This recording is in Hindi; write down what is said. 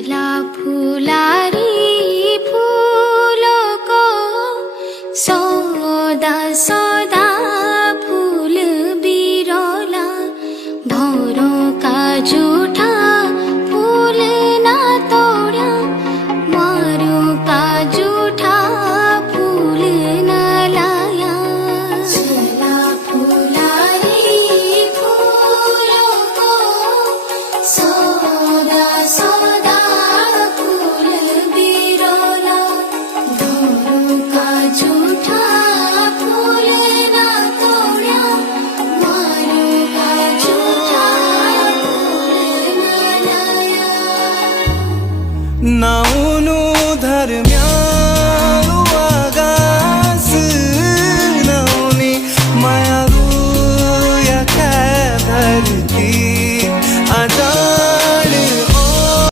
छैला फुलारी फूलों सौदा सौदा फूल बिरला भौरों का झूठा फूल ना तोड़ा मारों का झूठा फूल ना लाया। छैला फुलारी फूलों को सौदा सौदा फूल बिरला भौरों का झूठा फूल ना तोड़ा मारों का झूठा फूल ना लाया। नाउनु धर्म्या